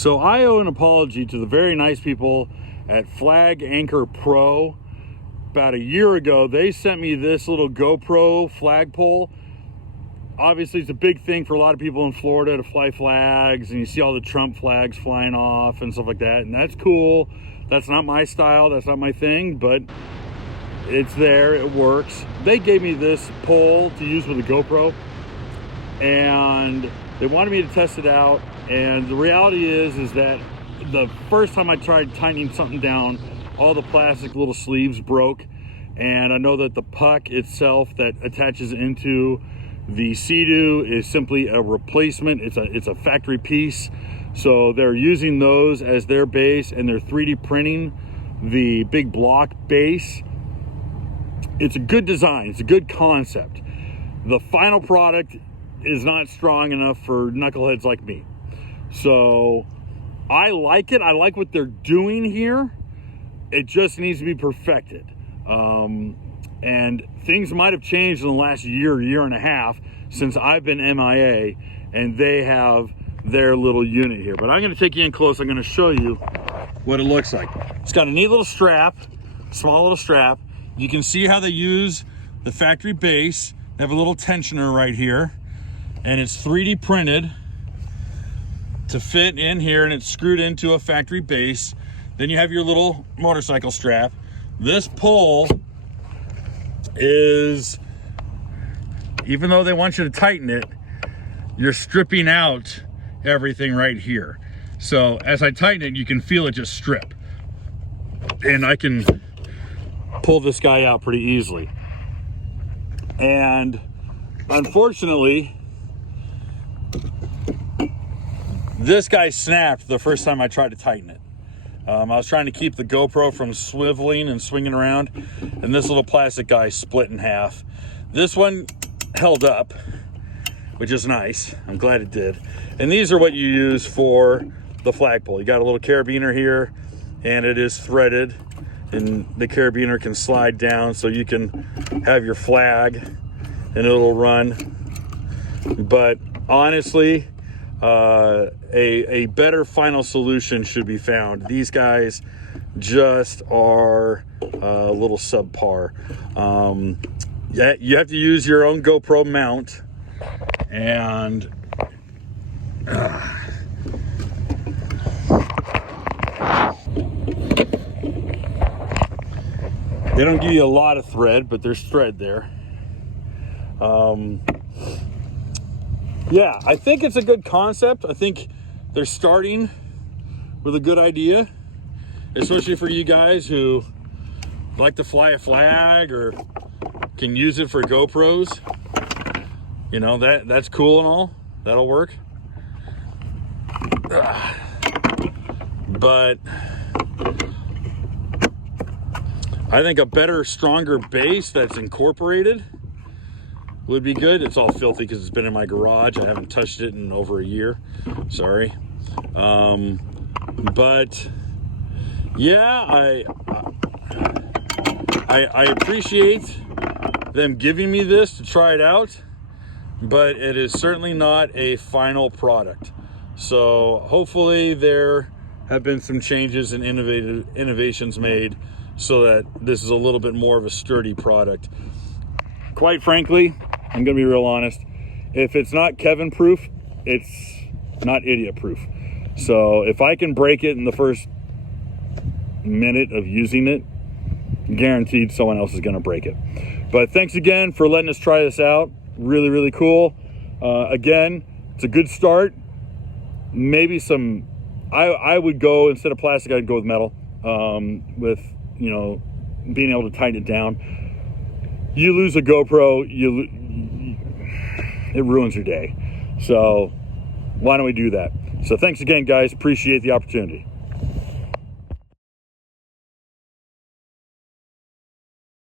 So I owe an apology to the very nice people at Flag Anchor Pro. About a year ago, they sent me this little GoPro flagpole. Obviously, it's a big thing for a lot of people in Florida to fly flags, and you see all the Trump flags flying off and stuff like that, and that's cool. That's not my style, that's not my thing, but it's there, it works. They gave me this pole to use with a GoPro, and they wanted me to test it out. And the reality is that the first time I tried tightening something down, all the plastic little sleeves broke. And I know that the puck itself that attaches into the Sea-Doo is simply a replacement. It's a factory piece. So they're using those as their base, and they're 3D printing the big block base. It's a good design, it's a good concept. The final product is not strong enough for knuckleheads like me. So I like it. I like what they're doing here. It just needs to be perfected. And things might have changed in the last year and a half since I've been MIA, and they have their little unit here. But I'm going to take you in close. I'm going to show you what it looks like. It's got a neat little strap, small little strap. You can see how they use the factory base. They have a little tensioner right here, and it's 3D printed to fit in here, and it's screwed into a factory base. Then you have your little motorcycle strap. This pole is, even though they want you to tighten it, you're stripping out everything right here. So as I tighten it, you can feel it just strip. And I can pull this guy out pretty easily. And unfortunately, this guy snapped the first time I tried to tighten it. I was trying to keep the GoPro from swiveling and swinging around, and this little plastic guy split in half. This one held up, which is nice. I'm glad it did. And these are what you use for the flagpole. You got a little carabiner here, and it is threaded, and the carabiner can slide down so you can have your flag and it'll run. But honestly, a better final solution should be found. These guys just are a little subpar. Yeah, you have to use your own GoPro mount, and they don't give you a lot of thread, but there's thread there. Yeah, I think it's a good concept. I think they're starting with a good idea, especially for you guys who like to fly a flag or can use it for GoPros. You know, that's cool and all. That'll work. But I think a better, stronger base that's incorporated would be good. It's all filthy because it's been in my garage. I haven't touched it in over a year. Sorry. But yeah, I appreciate them giving me this to try it out, but it is certainly not a final product. So hopefully there have been some changes and innovations made so that this is a little bit more of a sturdy product. Quite frankly, I'm gonna be real honest, if it's not Kevin proof, it's not idiot proof. So if I can break it in the first minute of using it, guaranteed someone else is gonna break it. But thanks again for letting us try this out. Really, really cool. Again, it's a good start. Maybe some, I would go, instead of plastic, I'd go with metal, with, you know, being able to tighten it down. You lose a GoPro, it ruins your day. So why don't we do that? So thanks again, guys. Appreciate the opportunity.